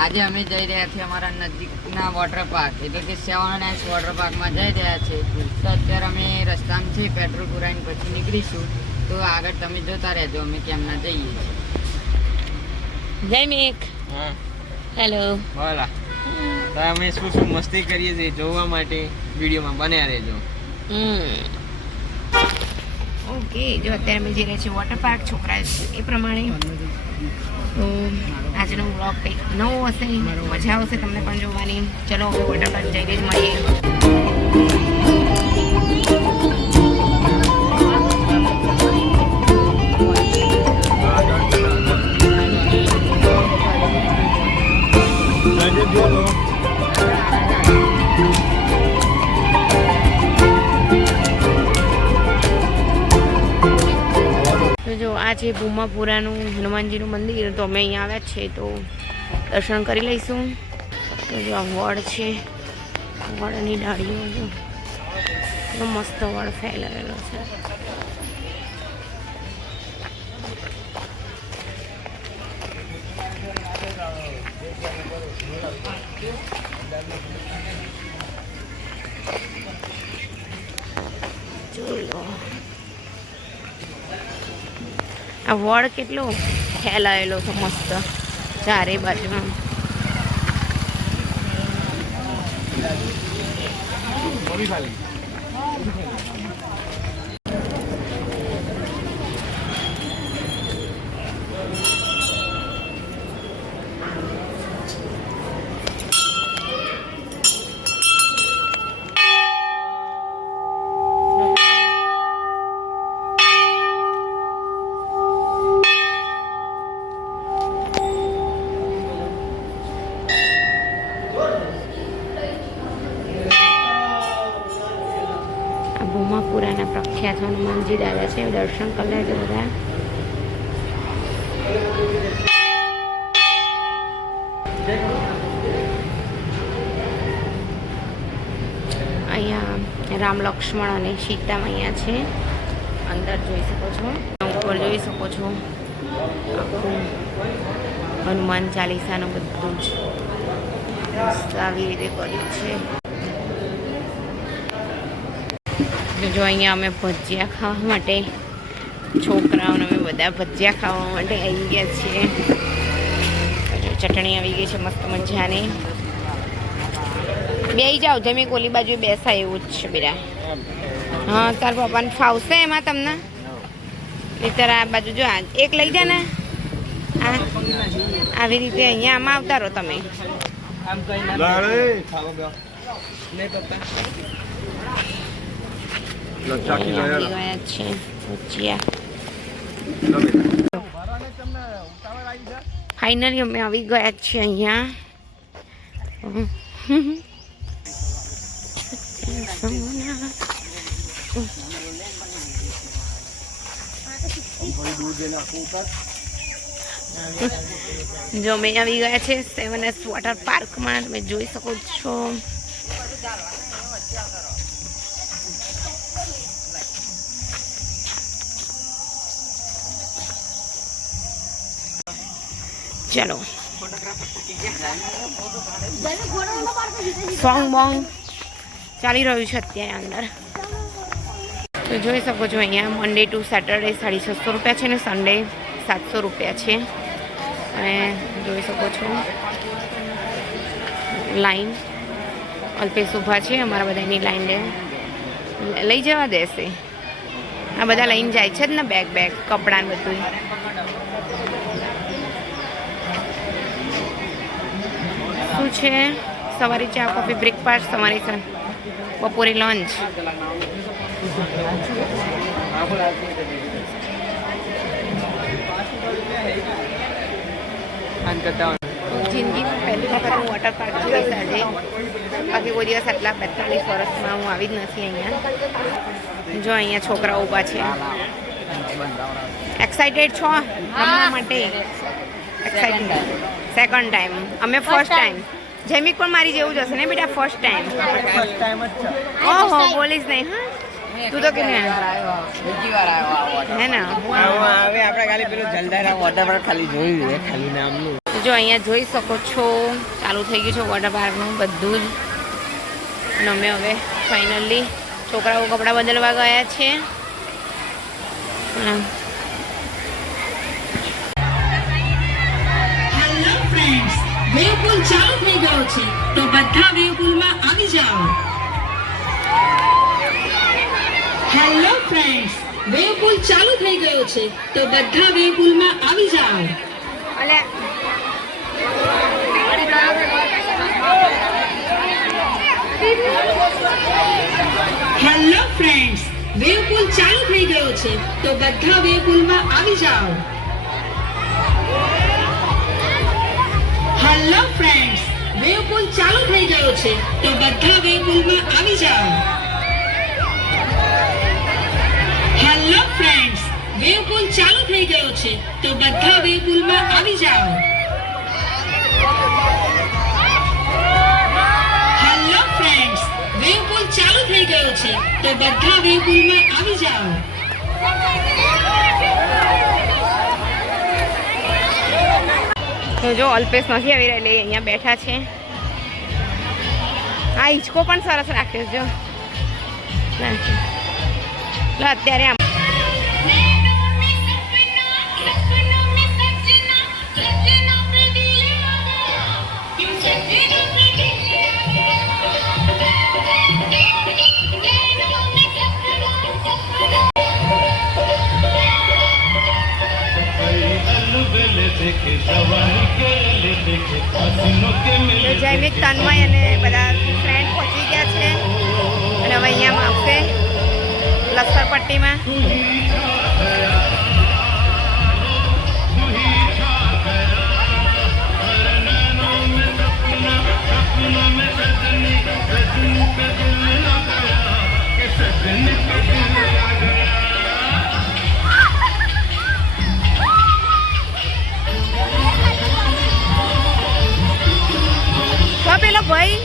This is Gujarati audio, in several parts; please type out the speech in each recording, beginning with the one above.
આજે અમે જઈ રહ્યા છીએ અમારા નજીકના વોટર પાર્ક એટલે કે 7S વોટર પાર્કમાં જઈ રહ્યા છીએ. તો અત્યારે અમે રસ્તામાં છીએ, પેટ્રોલ પુરાઈને પછી નીકળીશું. તો આગળ તમે જોતા રહેજો અમે કેમના જઈએ છીએ. જય મેક. હા હેલો. બોલા. તો અમે શું મસ્તી કરીએ છીએ જોવા માટે વિડીયોમાં બન્યા રહેજો. ઓકે, જો અત્યારે અમે જઈ રહ્યા છીએ વોટર પાર્ક. છોકરા એ પ્રમાણે તો આજનો વ્લોગ કંઈક નવો હશે, મજા આવશે તમને પણ જોવાની. ચલો હવે વોટર પાર્ક જઈને જ મળીએ. તો જો આ છે ભૂમાપુરાનું હનુમાનજીનું મંદિર. તો અમે અહીંયા આવ્યા છીએ તો દર્શન કરી લઈશું. તો જો આ વડ છે, વડની ડાળીઓ જો કેટલો મસ્ત વડ ફેલાયેલો છે. જોઈ લો આ વડ કેટલો ફેલાયેલો છે મસ્ત ચારે બાજુમાં. ભૂમાપુરાના પ્રખ્યાત હનુમાનજી દાદા છે. દર્શન કરી લેજો બધા. અહીંયા રામ લક્ષ્મણ અને સીતા અહીંયા છે. અંદર જોઈ શકો છો, ઉપર જોઈ શકો છો આખું હનુમાન ચાલીસાનું બધું જ આવી રીતે કર્યું છે. જો અહીંયા અમે ભજીયા ખાવા માટે, છોકરાઓને અમે બધા ભજીયા ખાવા માટે આવી ગયા છીએ. ચટણી આવી ગઈ છે મસ્ત મજાની. બેસી જાઓ, જમી કોલી બાજુ બેસાય એવું જ છે બેટા. હા, તાર પપ્પાને ફાવશે એમાં તમને? નહીંતર આ બાજુ જો એક લઈ જા ને. આ આવી રીતે અહીંયા આમાં આવતા રહો તમે. ફાઇનલી અમે આવી ગયા છીએ અહીંયા. જો અમે આવી ગયા છે 7S વોટર પાર્કમાં. તમે જોઈ શકો છો. ચલો, સોંગ બોંગ ચાલી રહ્યું છે અત્યારે અંદર. તો જોઈ શકો છો અહીંયા મંડે ટુ સેટરડે 650 રૂપિયા છે ને સન્ડે 700 રૂપિયા છે. અને જોઈ શકો છો લાઈન અલ્પેશ ઊભા છે. અમારા બધાની લાઈન લઈ જવા દેશે. આ બધા લઈને જાય છે જ ને, બેગ કપડાં બધું. શું છે સવારે ચા કોફી બ્રેકફાસ્ટ, તમારી બપોરે લંચ. જિંદગીમાં પહેલી વખત હું વોટર પાર્ક જોઈશ આજે. બાકી કોઈ દિવસ આટલા 42 વર્ષમાં હું આવી જ નથી અહીંયા. જો અહીંયા છોકરાઓ ઊભા છે. એક્સાઇટેડ છો રમવા માટે? એક્સાઇટેડ. Second time. અમે ફર્સ્ટ ટાઈમ. જૈમિક પણ મારી જેવું જ હશે ને બેટા? First time. ઓહો, બોલીશ નહીં. હા, તું તો કે બીજી વાર આવ્યો હે ને? હવે આપણે ખાલી પેલું જલદારા વોટર પાર્ક ખાલી જોયું છે, ખાલી નામનું. જો અહીંયા જોઈ શકો છો ચાલુ થઈ ગયું છે વોટર પાર્કનું બધું જ. અને અમે હવે ફાઇનલી છોકરાઓ કપડાં બદલવા ગયા છે. હેલો ફ્રેન્ડ્સ, વેવ પુલ ચાલુ થઈ ગયો છે તો બધા વેવ પુલમાં આવી જાઓ. હેલો ફ્રેન્ડ્સ, વેવ પુલ ચાલુ થઈ ગયો છે તો બધા વેવ પુલમાં આવી જાઓ. હેલો ફ્રેન્ડ્સ, વેવ પુલ ચાલુ થઈ ગયો છે તો બધા વેવ પુલમાં આવી જાઓ. હેલો ફ્રેન્ડ્સ, વેવ પુલ ચાલુ થઈ ગયો છે તો બધા વેવ પુલમાં આવી જાઓ. હેલો ફ્રેન્ડ્સ, વેવ પુલ ચાલુ થઈ ગયો છે તો બધા વેવ પુલમાં આવી જાઓ. હેલો ફ્રેન્ડ્સ, વેવ પુલ ચાલુ થઈ ગયો છે તો બધા વેવ પુલમાં આવી જાઓ. તો જો અલ્પેશ નથી આવી રહેલી, અહીંયા બેઠા છે. આ હિંચકો પણ સરસ રાખ્યો છે જો. અત્યારે આમ જૈમિક, તન્મય અને બધા ફ્રેન્ડ પહોંચી ગયા છે. અને હવે અહીંયા આવશે લસ્કરપટ્ટીમાં. પેલો ભાઈ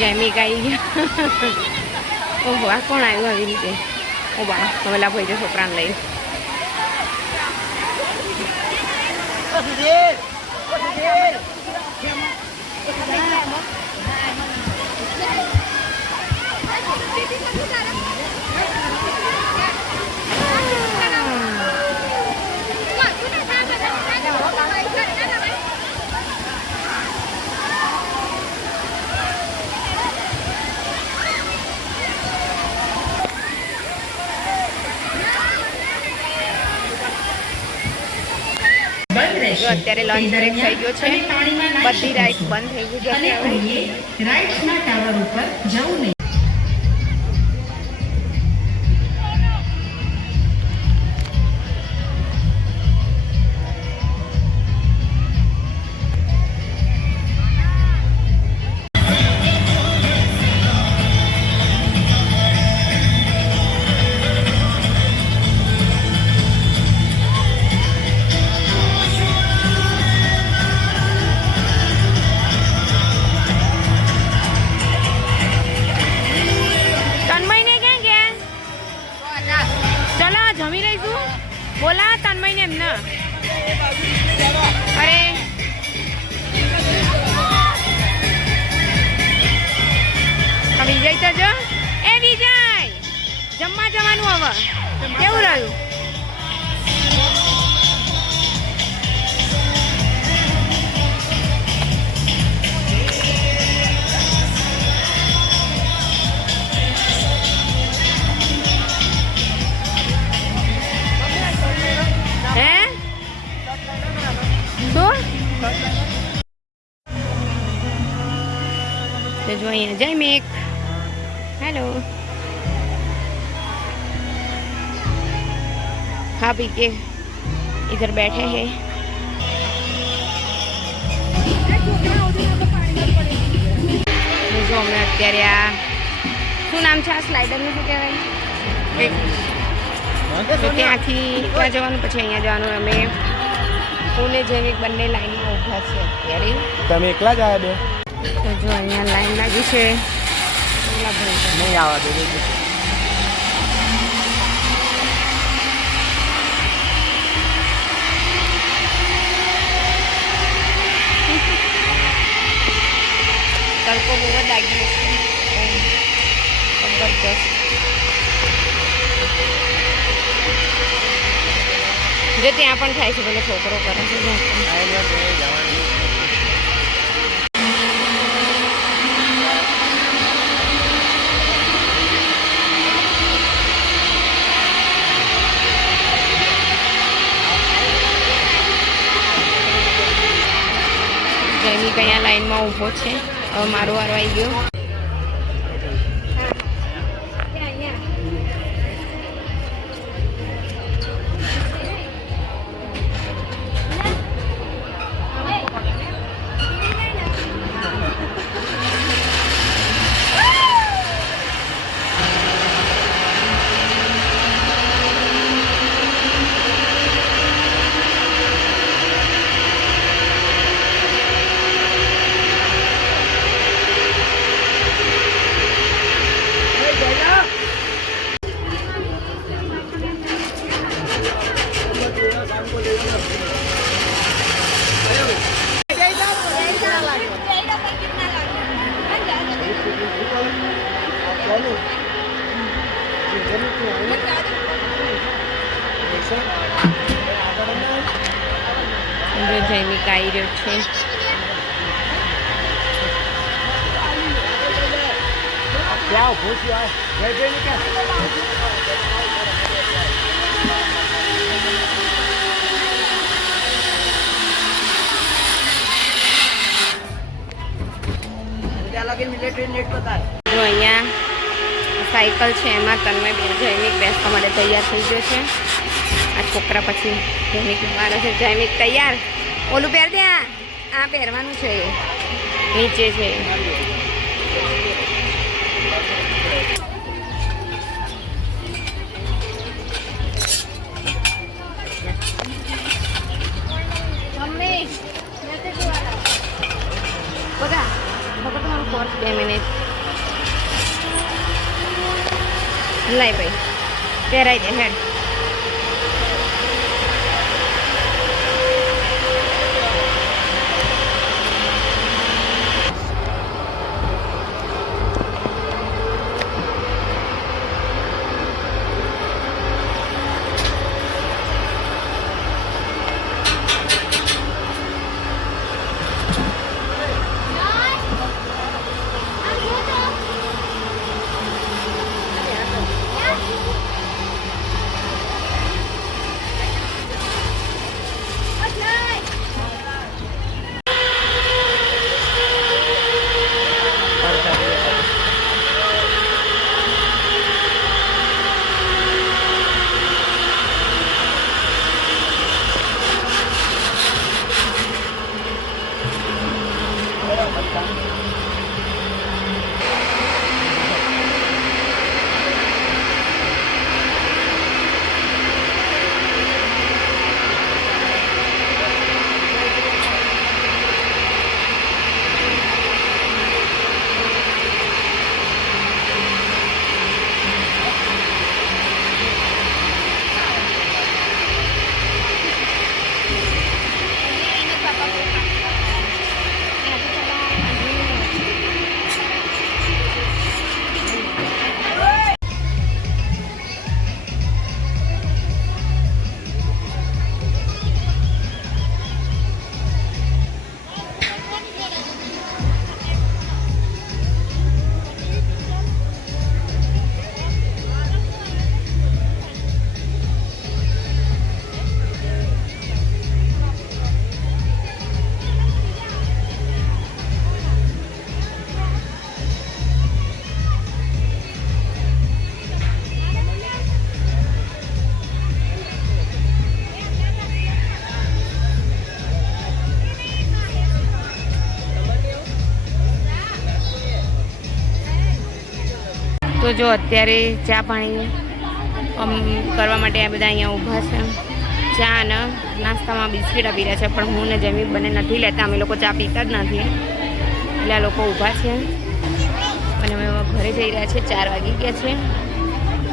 જૈમિક આવી ગયા. ઓહો, આ કોણ આવ્યું આવી રીતે? ઓ બા, હવેલા ભાઈ જો છોકરાને લઈ. જો અત્યારે લંચ બ્રેક થઈ ગયો છે. બધી રાઇડ્સ બંધ થઈ ગઈ છે હવે. રાઇડ્સના ટાવર ઉપર જવું નહીં. તન્મયને ક્યાં ગયા? ચલો જમી લઈશું. બોલા તન્મયને એમને. અરે વિજય તો જો. એ વિજય, જમવા જવાનું હવે. કેવું રહ્યું? હે શું? તો જો અહીંયા જૈમિક. हेलो, खा पी के इधर बैठे हैं. જો અમે અત્યારે આ શું નામ છે આ સ્લાઇડરનું શું કહેવાય? તો ત્યાંથી ત્યાં જવાનું, પછી અહીંયા જવાનું. અમે પુણે જૈમિક બંને લાઈનમાં ઊભા છે અત્યારે. તમે એકલા જ આવ્યા બે? તો જો અહીંયા લાઈન લાગી છે. નહીં આવવા દે. તડકો બહુ જ લાગી છે. જબરજસ્ત. જો ત્યાં પણ થાય છે, પેલો છોકરો કરે છે. જૈમિક અહીંયા લાઈનમાં ઊભો છે. હવે મારો વારો આવી ગયો. જૈમિક આવી રહ્યો છે. ક્યાં ઉભો છું? આ જઈને ક્યાં? જો અહીંયા સાયકલ છે, એમાં તન્મય જૈમિક બેસવા માટે તૈયાર થઈ ગયો છે. આ છોકરા પછી જૈમિક મારે છે. જૈમિક તૈયાર. ઓલું પહેર દે. આ પહેરવાનું છે, નીચે છે. બધા તમારું કોર્સ 2 મિનિટ. લાય ભાઈ પહેરાઈ દે હેડ. તો જો અત્યારે ચા પાણી કરવા માટે આ બધા અહીંયા ઊભા છે. ચા અને નાસ્તામાં બિસ્કીટ આપી રહ્યા છે, પણ હું ને જમી બંને નથી લેતા. અમે લોકો ચા પીતા જ નથી, એટલે આ લોકો ઊભા છે. અને અમે ઘરે જઈ રહ્યા છીએ. 4 વાગી ગયા છે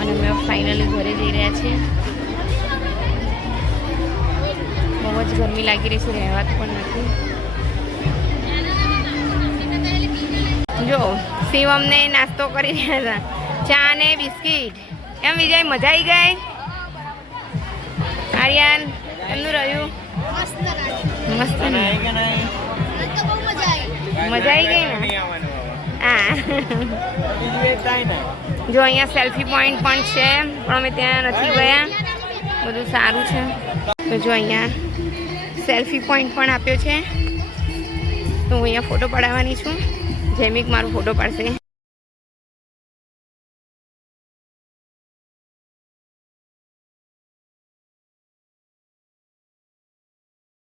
અને અમે ફાઇનલી ઘરે જઈ રહ્યા છીએ. બહુ જ ગરમી લાગી રહી છે, રહેવાતું પણ નથી. જો શિવમને નાસ્તો કરી રહ્યા હતા, ચા ને બિસ્કીટ. એમ વિજય, મજા આવી ગઈ? આર્યન એમનું રહ્યું મસ્ત ને? મજા આવી ગઈ ને? હા. જો અહીંયા સેલ્ફી પોઈન્ટ પણ છે, પણ અમે ત્યાં નથી ગયા. બધું સારું છે. તો જો અહીંયા સેલ્ફી પોઈન્ટ પણ આપ્યો છે, તો હું અહીંયા ફોટો પડાવવાની છું. જૈમિક મારો ફોટો પાડશે.